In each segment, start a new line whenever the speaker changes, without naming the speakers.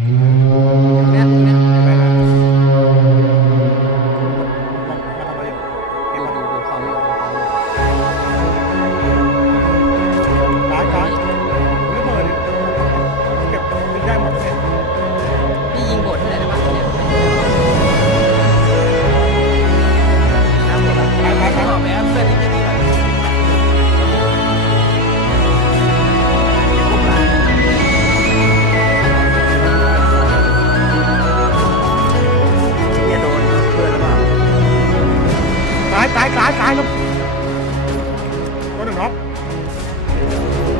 Mm-hmm. ายตา
ยตายตายครับตัวห
นึ่งครับ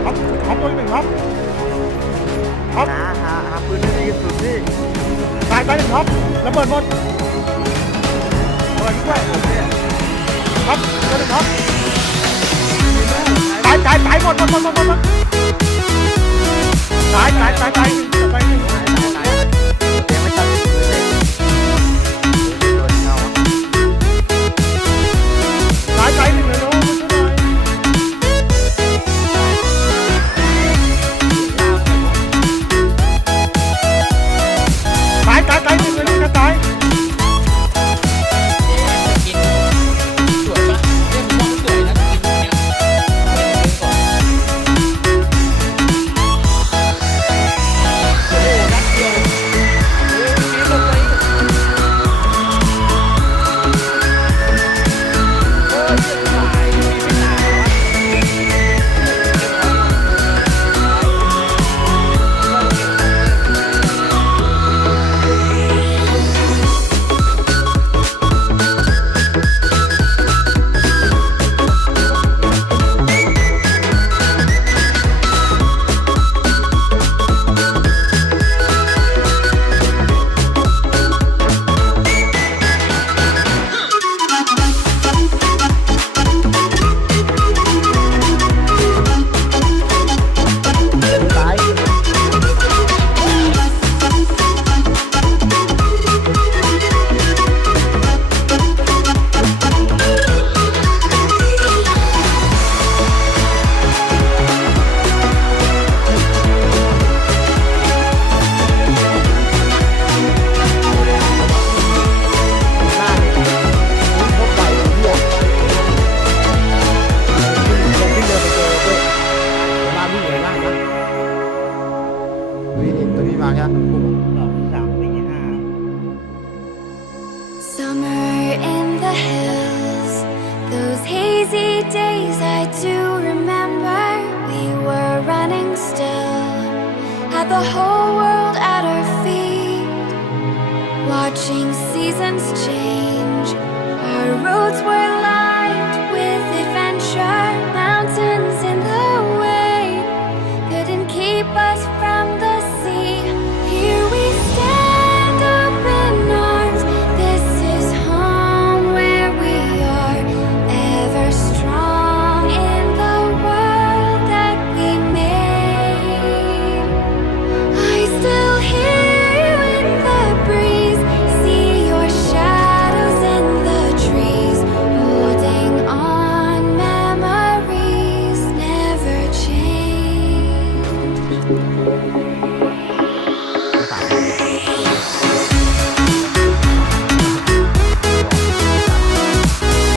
ครั
บครับ
ตัวหนึ่งครับครับหา
หาปืนที่ดีที่สุดที่
ตายตายหนึ่งครับระเบิดหมดระเบิดด้วยครับตัวหนึ่งครับตายตายตายหมดหมดหมดหมดหมดตายตายตายตาย
the whole world at our feet, watching seasons change. Our roads were.